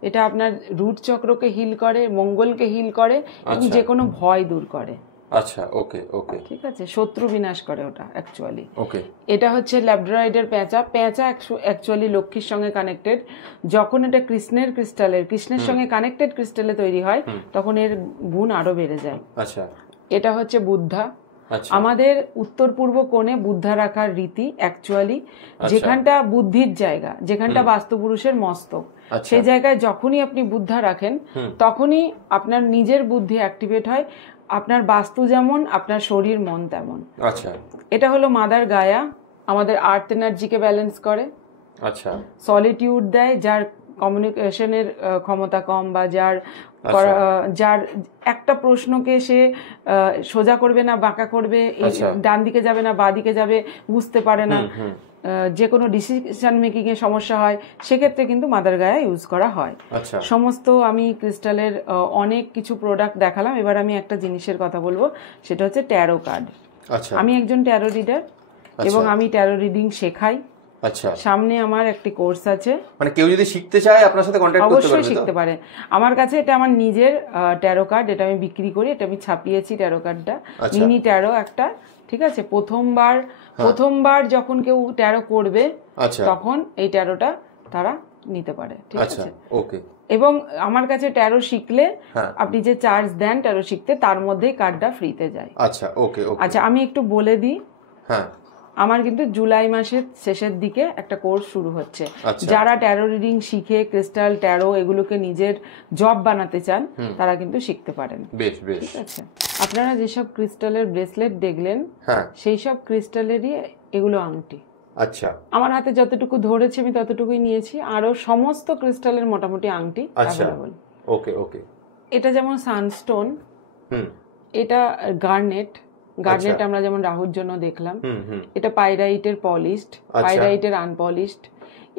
এটা আপনার রুট চক্রকে হিল করে, মঙ্গলকে হিল করে এবং যে কোনো ভয় দূর করে। আচ্ছা, ওকে ওকে, ঠিক আছে, শত্রু বিনাশ করে ওটা অ্যাকচুয়ালি। ওকে, এটা হচ্ছে ল্যাব্রাডাইটের পেঁচা। পেঁচা অ্যাকচুয়ালি লক্ষ্মীর সঙ্গে কানেক্টেড। যখন এটা কৃষ্ণের সঙ্গে কানেক্টেড ক্রিস্টালে তৈরি হয়, তখন এর গুণ আরো বেড়ে যায়। আচ্ছা, এটা হচ্ছে বুদ্ধা। আমাদের উত্তর পূর্ব কোণে বুদ্ধা রাখার রীতি অ্যাকচুয়ালি, যেখানটা বুদ্ধির জায়গা, যেখানটা বাস্তুপুরুষের মস্তক, সেই জায়গায় যখনই আপনি বুদ্ধা রাখেন, তখনই আপনার নিজের বুদ্ধি অ্যাক্টিভেট হয়। আপনার বাস্তু যেমন, আপনার শরীর মন তেমন। আচ্ছা, এটা হলো মাদার গায়া, আমাদের আর্থ এনার্জিকে ব্যালেন্স করে। আচ্ছা, সলিটিউড দেয়, যার কমিউনিকেশনের ক্ষমতা কম বা যার একটা প্রশ্নকে সে সোজা করবে না বাঁকা করবে, ডান দিকে যাবে না বা দিকে যাবে, বুঝতে পারে না, যে কোনো ডিসিশন মেকিং এ সমস্যা হয়, সেক্ষেত্রে কিন্তু মাদার গায়া ইউজ করা হয়। সমস্ত আমি ক্রিস্টালের অনেক কিছু প্রোডাক্ট দেখালাম। এবার আমি একটা জিনিসের কথা বলবো, সেটা হচ্ছে ট্যারো কার্ড। আমি একজন ট্যারো রিডার এবং আমি ট্যারো রিডিং শেখাই। আচ্ছা, সামনে আমার একটি কোর্স আছে, মানে কেউ যদি শিখতে চায় আপনার সাথে কন্টাক্ট করতে পারবে? অবশ্যই শিখতে পারে। আমার কাছে এটা আমার নিজের ট্যারো কার্ড, এটা আমি বিক্রি করি, এটা আমি ছাপিয়েছি ট্যারো কার্ডটা, মিনি ট্যারো একটা। ঠিক আছে, প্রথমবার যখন কেউ ট্যারো করবে, তখন এই ট্যারোটা তারা নিতে পারে। ঠিক আছে, ওকে। এবং আমার কাছে ট্যারো শিখলে আপনি যে চার্জ দেন ট্যারো শিখতে, তার মধ্যেই কার্ডটা ফ্রিতে যায়। আচ্ছা, ওকে ওকে। আচ্ছা, আমি একটু বলে দিই, আমার কিন্তু জুলাই মাসের শেষের দিকে একটা কোর্স শুরু হচ্ছে। যারা ট্যারো রিডিং শিখে ক্রিস্টাল, ট্যারো এগুলোকে নিজের জব বানাতে চান, তারা কিন্তু শিখতে পারেন। বেশ বেশ, ঠিক আছে। আপনারা যেসব ক্রিস্টালের ব্রেসলেট দেখলেন, সেই সব ক্রিস্টালেরই এগুলো আংটি। আচ্ছা, আমার হাতে যতটুকু ধরেছি আমি ততটুকুই নিয়েছি, আরো সমস্ত ক্রিস্টালের মোটামুটি আংটি অ্যাভেলেবল। ওকে ওকে। এটা যেমন সানস্টোন, এটা গার্নেট আমরা যেমন রাহুর জন্য দেখলাম। এটা পাইরাইটের পলিশড, পাইরাইটের আনপলিশড।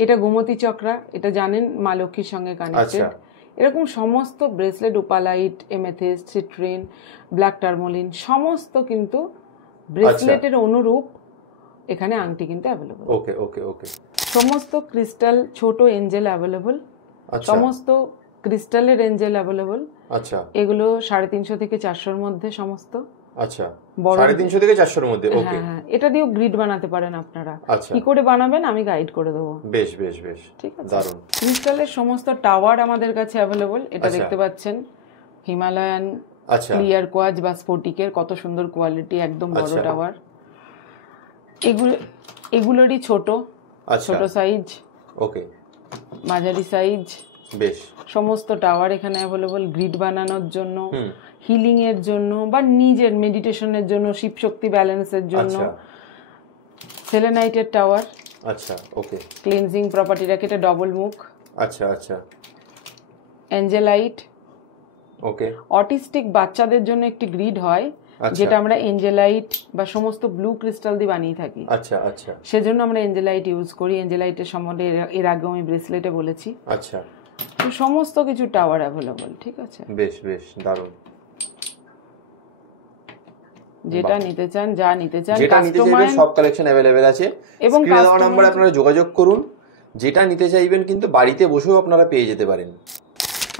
এটা গোমতী চক্রা, এটা জানেন মা লক্ষ্মীর সঙ্গে কানেক্টেড। এরকম সমস্ত ব্রেসলেট, ওপালাইট, এমেথিস্ট, সিট্রিন, ব্ল্যাক টার্মোলিন, সমস্ত কিন্তু ব্রেসলেটের অনুরূপ এখানে আংটি কিন্তু অ্যাভেলেবল। ওকে ওকে ওকে। সমস্ত ক্রিস্টাল, ছোট এঞ্জেল অ্যাভেলেবল, সমস্ত ক্রিস্টালের এঞ্জেল অ্যাভেলেবল। আচ্ছা, এগুলো 350 থেকে 400-র মধ্যে সমস্ত। আচ্ছা, 350 থেকে 400-র মধ্যে। ওকে, হ্যাঁ, এটা দিয়েও গ্রিড বানাতে পারেন আপনারা। কি করে বানাবেন আমি গাইড করে দেবো। বেশ বেশ বেশ, ঠিক আছে, দারুণ। ক্রিস্টালের সমস্ত টাওয়ার আমাদের কাছে অ্যাভেলেবল। এটা দেখতে পাচ্ছেন হিমালয়ান ক্লিয়ার কোয়াজ বা স্ফটিকের, কত সুন্দর কোয়ালিটি, একদম বড় টাওয়ার। এগুলোরই ছোট সাইজ, ওকে, মাঝারি সাইজ, বেশ সমস্ত টাওয়ার এখানে অ্যাভেলেবল। গ্রিড বানানোর জন্য, হিলিং এর জন্য বা নিজের মেডিটেশনের জন্য, শিব শক্তি ব্যালেন্সের জন্য। সেলেনাইটের টাওয়ার, আচ্ছা, ওকে, ক্লিনজিং প্রপার্টি রাখে, এটা ডবল মুখ। আচ্ছা আচ্ছা। এঞ্জেলাইট, ওকে। অটিস্টিক বাচ্চাদের জন্য একটি গ্রিড হয়, যেটা আমরা এঞ্জেলাইট বা সমস্ত ব্লু ক্রিস্টাল দিয়ে বানিয়ে থাকি। আচ্ছা আচ্ছা, সেজন্য আমরা এঞ্জেলাইট ইউজ করি। এঞ্জেলাইটের সম্বন্ধে এর আগেও আমি ব্রেসলেটে বলেছি। আচ্ছা, সমস্ত কিছু টাওয়ার অ্যাভেলেবল। ঠিক আছে, বেশ বেশ, দারুণ। যেটা নিতে চান, যা নিতে চান, কাস্টমাইজ সব কালেকশন अवेलेबल আছে এবং স্ক্রিনে নম্বরে আপনারা যোগাযোগ করুন। যেটা নিতে চাইবেন কিন্তু বাড়িতে বসেও আপনারা পেয়ে যেতে পারেন।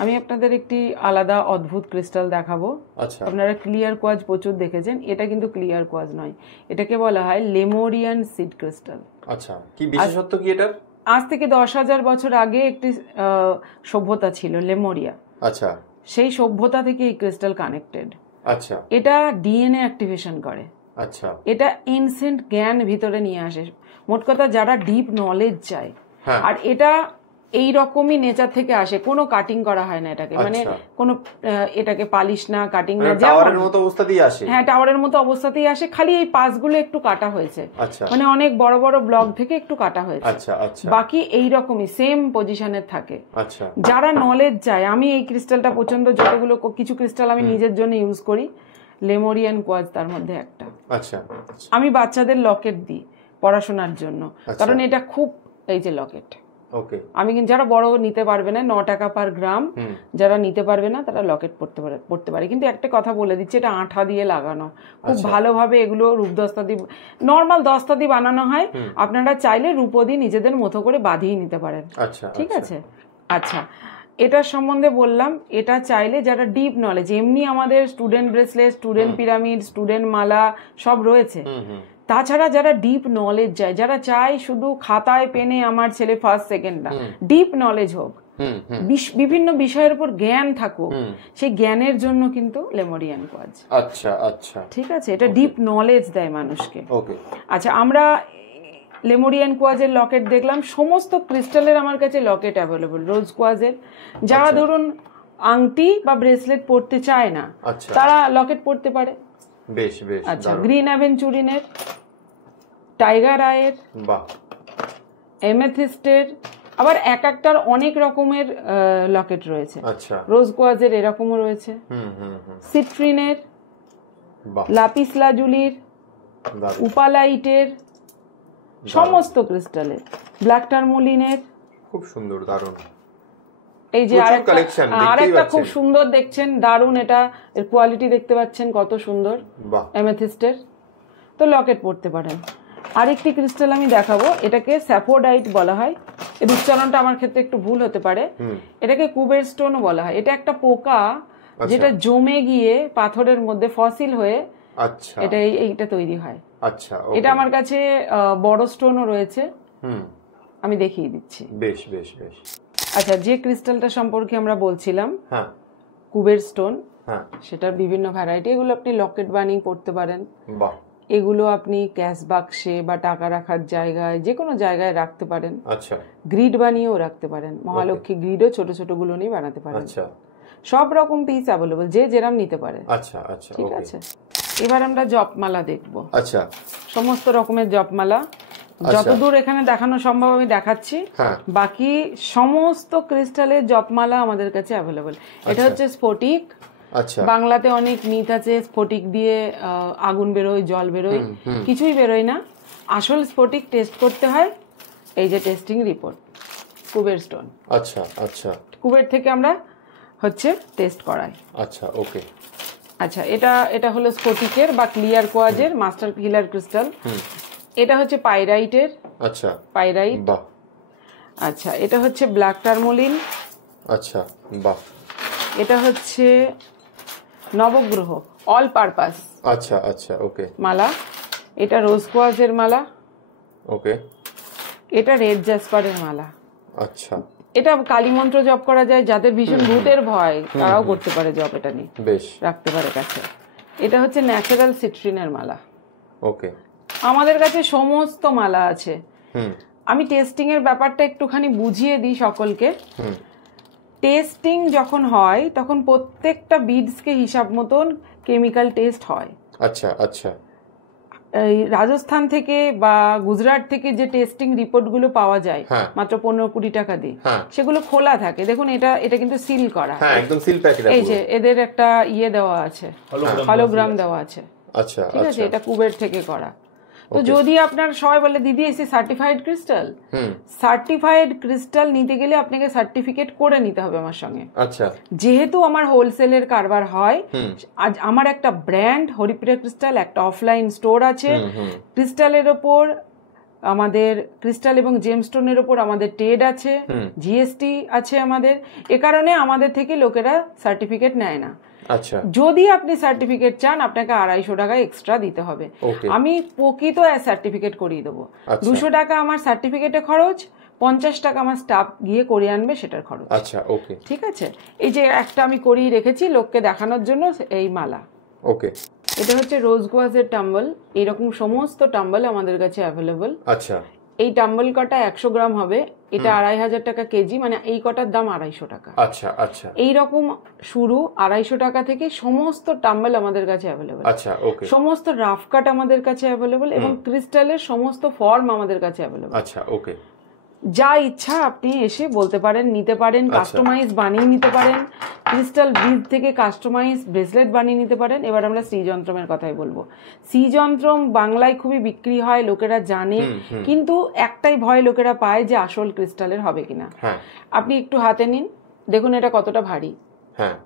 আমি আপনাদের একটি আলাদা অদ্ভুত ক্রিস্টাল দেখাবো। আচ্ছা, আপনারা ক্লিয়ার কোয়াজ প্রচুর দেখেছেন, এটা কিন্তু ক্লিয়ার কোয়াজ নয়, এটাকে বলা হয় লেমোরিয়ান সিড ক্রিস্টাল। আচ্ছা, কি বিশেষত্ব কি এটার? আজ থেকে 10,000 বছর আগে একটি সভ্যতা ছিল লেমোরিয়া। আচ্ছা, সেই সভ্যতা থেকে এই ক্রিস্টাল কানেক্টেড। আচ্ছা, এটা ডিএনএ অ্যাক্টিভেশন করে। আচ্ছা, এটা এনসেন্ট জ্ঞান ভিতরে নিয়ে আসে। মোট কথা যারা ডিপ নলেজ চায়, আর এটা এই রকমই নেচার থেকে আসে, কোনো কাটিং করা হয় না এটাকে, মানে কোনো এটাকে পালিশ না, কাটিং না, টাওয়ারের মতো অবস্থাতেই আসে। হ্যাঁ, টাওয়ারের মতো অবস্থাতেই আসে, খালি এই পাশগুলো একটু কাটা হয়েছে, মানে অনেক বড় বড় ব্লক থেকে একটু কাটা হয়েছে, বাকি এই রকমই সেম পজিশনের থাকে। যারা নলেজ চায়, আমি এই ক্রিস্টালটা প্রচন্ড, যতগুলো কিছু ক্রিস্টাল আমি নিজের জন্য ইউজ করি, লেমোরিয়ান কোয়ার্টজ তার মধ্যে একটা। আমি বাচ্চাদের লকেট দিই পড়াশোনার জন্য, কারণ এটা খুব, এই যে লকেট, আমি কিন্তু যারা বড় নিতে পারবে না, 9 টাকা পার গ্রাম, যারা নিতে পারবে না তারা লকেট পড়তে পারে। কিন্তু একটা কথা বলে দিচ্ছি, এটা আঠা দিয়ে লাগানো, খুব ভালোভাবে এগুলো রূপদস্তা দিয়ে, নর্মাল দস্তা দিয়ে বানানো হয়, আপনারা চাইলে রূপো দিয়ে নিজেদের মতো করে বাঁধিয়ে নিতে পারেন। ঠিক আছে, আচ্ছা, এটার সম্বন্ধে বললাম। এটা চাইলে যারা ডিপ নলেজ, এমনি আমাদের student bracelet, student pyramid, student মালা সব রয়েছে, তাছাড়া যারা ডিপ নলেজ চায়, যারা চায় শুধু খাতায় পেনে আমার ছেলে ফার্স্ট সেকেন্ড না, ডিপ নলেজ হোক, বিভিন্ন বিষয়ের উপর জ্ঞান থাকুক, সেই জ্ঞানের জন্য কিন্তু লেমোরিয়ান কোয়ার্টজ। আচ্ছা আচ্ছা, ঠিক আছে, এটা ডিপ নলেজ দেয় মানুষকে। আচ্ছা, আমরা লেমোরিয়ান কোয়ার্টজের লকেট দেখলাম, সমস্ত ক্রিস্টালের আমার কাছে লকেট অ্যাভেলেবল। রোজ কোয়ার্টজের যারা ধরুন আংটি বা ব্রেসলেট পরতে চায় না, তারা লকেট পরতে পারে। বেশ বেশ। আচ্ছা, গ্রিন অ্যাভেঞ্চুরিনের, টাইগার আয়ের, এমেথিস্টের, আবার এক একটার অনেক রকমের লকেট রয়েছে। রোজ কোয়ার্টজের এরকমও রয়েছে, সিট্রিনের, লাপিস লাজুলির, উপালাইটের, সমস্ত ক্রিস্টালের, ব্ল্যাক টারমোলিনের, খুব সুন্দর, দারুণ। এই যে আরেকটা খুব সুন্দর দেখছেন, দারুণ, এটা এর কোয়ালিটি দেখতে পাচ্ছেন কত সুন্দর, অ্যামেথিস্টের, তো লকেট পড়তে পারেন। আরেকটি ক্রিস্টাল আমি দেখাবো, এটাকে স্যাফোডাইট বলা হয়, এর উচ্চারণটা আমার ক্ষেত্রে একটু ভুল হতে পারে, এটাকে কুবের স্টোনও বলা হয়। এটা একটা পোকা যেটা জমে গিয়ে পাথরের মধ্যে ফসিল হয়ে এটা এইটা তৈরি হয়। এটা আমার কাছে বড় স্টোনও রয়েছে, আমি দেখিয়ে দিচ্ছি। বেশ বেশ বেশ। আচ্ছা, যে ক্রিস্টালটা সম্পর্কে আমরা বলছিলাম, কুবের স্টোন, সেটার বিভিন্ন ভ্যারাইটি, এগুলো আপনি লকেট বানিয়ে পড়তে পারেন। এগুলো আপনি ক্যাশ বাক্সে বা টাকা রাখার জায়গায়, যে কোনো জায়গায় রাখতে পারেন। গ্রিড বানিয়েও রাখতে পারেন, মহালক্ষ্মী গ্রিডও ছোট ছোট গুলো নিয়ে বানাতে পারেন। সব রকম পিস অ্যাভেলেবল, যে যেরাম নিতে পারে। ঠিক আছে, এবার আমরা জপমালা দেখবো। সমস্ত রকমের জপমালা, যতদূর এখানে দেখানো সম্ভব আমি দেখাচ্ছি, বাকি সমস্ত ক্রিস্টালের জপমালা আমাদের কাছে অ্যাভেলেবল। এটা হচ্ছে স্ফটিক, বাংলাতে অনেক মিথ আছে, স্ফটিক দিয়ে আগুন বেরোয়, জল বেরোয়, কিছুই বেরোয় না। আসল স্ফটিক টেস্ট করতে হয়, এই যে টেস্টিং রিপোর্ট, কুবের স্টোন। আচ্ছা আচ্ছা, কুবের থেকে আমরা হচ্ছে টেস্ট করাই। আচ্ছা, ওকে। আচ্ছা, এটা হলো স্ফটিকের বা ক্লিয়ার কোয়ার্টজের মাস্টার কিলার ক্রিস্টাল। এটা হচ্ছে পাইরাইটের। আচ্ছা, পাইরাইট। বাহ। আচ্ছা, এটা হচ্ছে ব্ল্যাক টারমোলিন। আচ্ছা, বাহ। এটা হচ্ছে নবগ্রহ, অল পারপাস। আচ্ছা আচ্ছা, ওকে, মালা। এটা রোজ কোয়ার্টজের মালা। ওকে। এটা রেড জ্যাসপারের মালা। আচ্ছা। এটা কালী মন্ত্র জপ করা যায়, যাদের ভীষণ ভূতের ভয় তারাও করতে পারে জপ, এটা নিয়ে বেশ রাখতে পারে কাছে। এটা হচ্ছে ন্যাচারাল সিট্রিনের মালা। ওকে। আমাদের কাছে সমস্ত মালা আছে। আমি টেস্টিং এর ব্যাপারটা একটুখানি বুঝিয়ে দিই সকলকে। টেস্টিং যখন হয় তখন প্রত্যেকটা বিডসকে হিসাব মতন কেমিক্যাল টেস্ট হয়। আচ্ছা আচ্ছা। এই রাজস্থান থেকে বা গুজরাট থেকে যে টেস্টিং রিপোর্ট গুলো পাওয়া যায় মাত্র 15-20 টাকা দিয়ে, সেগুলো খোলা থাকে। দেখুন, এটা কিন্তু সিল করা, একদম সিল প্যাকেট। এই যে এদের একটা ইয়ে দেওয়া আছে, হলোগ্রাম দেওয়া আছে। আচ্ছা, ঠিক আছে, এটা কুবের থেকে করা। তো যদি আপনার সবাই বলে দিদি এসে সার্টিফাইড ক্রিস্টাল, সার্টিফাইড ক্রিস্টাল নিতে গেলে আপনাকে সার্টিফিকেট করে নিতে হবে আমার সঙ্গে। আচ্ছা, যেহেতু আমার হোলসেলের কারবার হয়, আজ আমার একটা ব্র্যান্ড হরিপ্রিয়া ক্রিস্টাল, একটা অফলাইন স্টোর আছে। ক্রিস্টালের ওপর আমাদের, ক্রিস্টাল এবং জেমস্টোনের ওপর আমাদের ট্রেড আছে, জিএসটি আছে আমাদের। এ কারণে আমাদের থেকে লোকেরা সার্টিফিকেট নেয় না। আচ্ছা, যদি আপনি সার্টিফিকেট চান আপনাকে 250 টাকা এক্সট্রা দিতে হবে। আমি প্রকৃত সার্টিফিকেট করিয়ে দেবো। 200 টাকা আমার সার্টিফিকেটে খরচ, 50 টাকা আমার স্টাফ গিয়ে করিয়ে আনবে, সেটার খরচ। আচ্ছা, ওকে, ঠিক আছে। এই যে একটা আমি করিয়ে রেখেছি লোককে দেখানোর জন্য, এই মালা। ওকে। এটা হচ্ছে রোজ কোয়ার্টজের টাম্বল। এরকম সমস্ত টাম্বল আমাদের কাছে অ্যাভেলেবল। আচ্ছা। এই টাম্বল কটা 100 গ্রাম হবে, এটা 2500 টাকা কেজি, মানে এই কটার দাম 250 টাকা। আচ্ছা আচ্ছা। এইরকম শুরু 250 টাকা থেকে সমস্ত টাম্বল আমাদের কাছে অ্যাভেলেবল। আচ্ছা ওকে। সমস্ত রাফ কাট আমাদের কাছে অ্যাভেলেবল এবং ক্রিস্টালের সমস্ত ফর্ম আমাদের কাছে অ্যাভেলেবল। আচ্ছা ওকে। যা ইচ্ছা আপনি এসে বলতে পারেন, নিতে পারেন, কাস্টমাইজ বানিয়ে নিতে পারেন। ক্রিস্টাল বিজ থেকে কাস্টমাইজ ব্রেসলেট বানিয়ে নিতে পারেন। এবার আমরা শ্রীযন্ত্রমের কথাই বলবো। শ্রীযন্ত্রম বাংলায় খুবই বিক্রি হয়, লোকেরা জানে, কিন্তু একটাই ভয় লোকেরা পায় যে আসল ক্রিস্টালের হবে কিনা। আপনি একটু হাতে নিন, দেখুন এটা কতটা ভারী।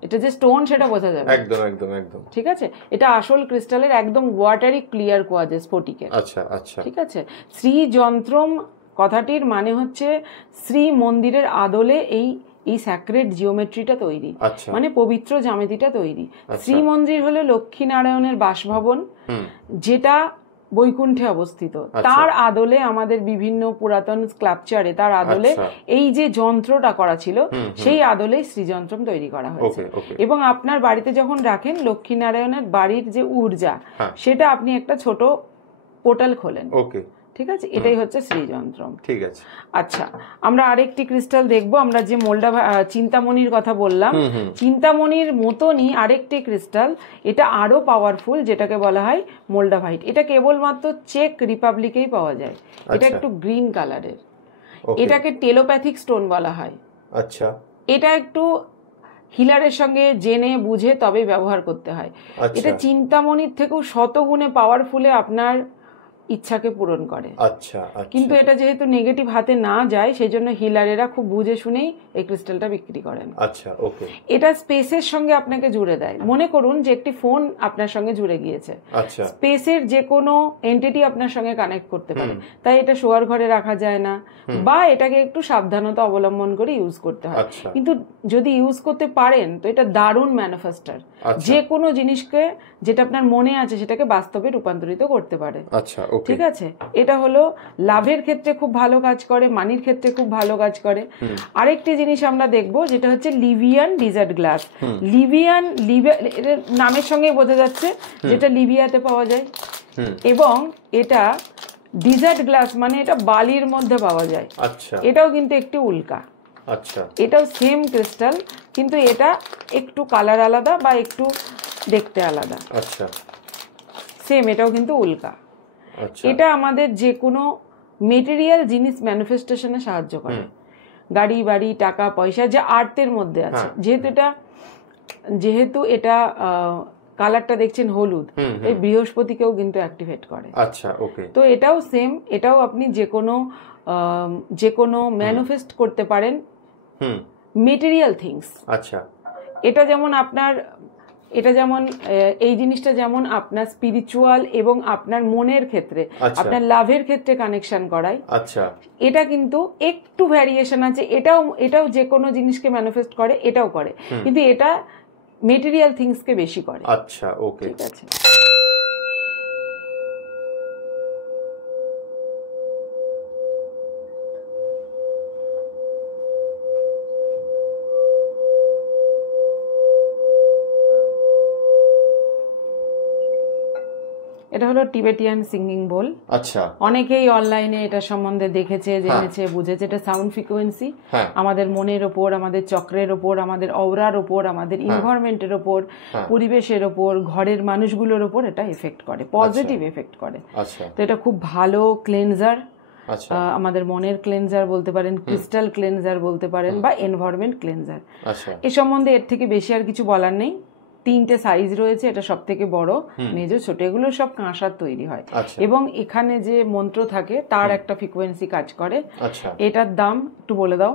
এটা যে স্টোন সেটা বোঝা যাবে। একদম একদম একদম। ঠিক আছে, এটা আসল ক্রিস্টালের একদম ওয়াটারি ক্লিয়ার কোয়ার্টজ স্ফটিকের। আচ্ছা আচ্ছা। ঠিক আছে, শ্রীযন্ত্রম কথাটির মানে হচ্ছে শ্রী মন্দিরের আদলে এই স্যাক্রেড জিওমেট্রিটা তৈরি, মানে পবিত্র জ্যামিতিটা তৈরি। শ্রী মন্দির হলো লক্ষ্মীনারায়ণের বাসভবন, যেটা বৈকুণ্ঠে অবস্থিত। তার আদলে আমাদের বিভিন্ন পুরাতন স্ক্লাপচারে তার আদলে এই যে যন্ত্রটা করা ছিল, সেই আদলে শ্রীযন্ত্রম তৈরি করা হয়েছে। এবং আপনার বাড়িতে যখন রাখেন, লক্ষ্মীনারায়ণের বাড়ির যে ঊর্জা, সেটা আপনি একটা ছোট পোর্টাল খোলেন। ওকে, ঠিক আছে, এটাই হচ্ছে শ্রীযন্ত্রম। ঠিক আছে। আচ্ছা, আমরা আরেকটি ক্রিস্টাল দেখবো। আমরা যে মোল্ডা চিন্তামণির কথা বললাম, চিন্তামণির মতনই আরেকটি ক্রিস্টাল, এটা আরো পাওয়ারফুল, যেটাকে বলা হয় মোল্ডাভাইট। এটা কেবলমাত্র চেক রিপাবলিকেই পাওয়া যায়। এটা একটু গ্রিন কালারের, এটাকে টেলোপ্যাথিক স্টোন বলা হয়। আচ্ছা, এটা একটু হিলারের সঙ্গে জেনে বুঝে তবে ব্যবহার করতে হয়। এটা চিন্তামণির থেকেও শতগুণে পাওয়ারফুলে আপনার ইচ্ছাকে পূরণ করে। আচ্ছা, কিন্তু এটা যেহেতু নেগেটিভ হাতে না যায়, সেই জন্য হিলারেরা খুব বুঝে শুনেই এই ক্রিস্টালটা বিক্রি করেন। আচ্ছা, ওকে। এটা স্পেসের সঙ্গে আপনাকে জুড়ে দেয়। মনে করুন যে একটি ফোন আপনার সঙ্গে জুড়ে গিয়েছে, আচ্ছা, স্পেসের যে কোনো এন্টিটি আপনার সঙ্গে কানেক্ট করতে পারে। তাই এটা শোয়ার ঘরে রাখা যায় না, বা এটাকে একটু সাবধানতা অবলম্বন করে ইউজ করতে হয়। কিন্তু যদি ইউজ করতে পারেন তো এটা দারুণ ম্যানিফেস্টার, যে কোনো জিনিসকে যেটা আপনার মনে আছে সেটাকে বাস্তবে রূপান্তরিত করতে পারে। আচ্ছা, ঠিক আছে। এটা হলো লাভের ক্ষেত্রে খুব ভালো কাজ করে, মানির ক্ষেত্রে খুব ভালো কাজ করে। আরেকটি জিনিস আমরা দেখব, যেটা হচ্ছে লিভিয়ান ডিজার্ট গ্লাস। লিভিয়ান নামের সঙ্গে বোঝা যাচ্ছে যেটা লিবিয়াতে পাওয়া যায়, এবং এটা ডিজার্ট গ্লাস মানে এটা বালির মধ্যে পাওয়া যায়। আচ্ছা, এটাও কিন্তু একটি উল্কা। আচ্ছা, এটাও সেম ক্রিস্টাল, কিন্তু এটা একটু কালার আলাদা বা একটু দেখতে আলাদা। আচ্ছা, সেম, এটাও কিন্তু উল্কা। এটা আমাদের যে কোনো মেটেরিয়াল জিনিস ম্যানিফেস্টেশনে সাহায্য করে। গাড়ি, বাড়ি, টাকা পয়সা যে আর্টের মধ্যে আছে, যেহেতু এটা কালারটা দেখছেন হলুদ, এই বৃহস্পতিকেও কিন্তু অ্যাক্টিভেট করে। আচ্ছা, ওকে। তো এটাও সেম, এটাও আপনি যে কোনো ম্যানিফেস্ট করতে পারেন মেটেরিয়াল থিংস। আচ্ছা, এটা যেমন এই জিনিসটা যেমন আপনার স্পিরিচুয়াল এবং আপনার মনের ক্ষেত্রে, আপনার লাভের ক্ষেত্রে কানেকশন করায়। আচ্ছা, এটা কিন্তু একটু ভ্যারিয়েশন আছে। এটাও যে কোনো জিনিসকে ম্যানিফেস্ট করে, এটাও করে, কিন্তু এটা মেটেরিয়াল থিংসকে বেশি করে। আচ্ছা, ওকে, ঠিক আছে। এটা হলো টিবেটিয়ান সিঙ্গিং বোল। আচ্ছা, অনেকেই অনলাইনে এটা সম্বন্ধে দেখেছে, জেনেছে, বুঝেছে। এটা সাউন্ড ফ্রিকোয়েন্সি আমাদের মনের ওপর, আমাদের চক্রের ওপর, আমাদের অওরার ওপর, আমাদের এনভায়রনমেন্টের ওপর, পরিবেশের ওপর, ঘরের মানুষগুলোর ওপর এটা এফেক্ট করে, পজিটিভ এফেক্ট করে। তো এটা খুব ভালো ক্লেনজার, আমাদের মনের ক্লেনজার বলতে পারেন, ক্রিস্টাল ক্লেনজার বলতে পারেন, বা এনভায়রনমেন্ট ক্লেনজার। এ সম্বন্ধে এর থেকে বেশি আর কিছু বলার নেই। 3টে সাইজ রয়েছে, এটা সব থেকে বড়, মেজো, ছোট, এগুলো সব কাঁসার তৈরি হয়। এবং এখানে যে মন্ত্র থাকে তার একটা ফ্রিকোয়েন্সি কাজ করে। এটার দাম একটু বলে দাও।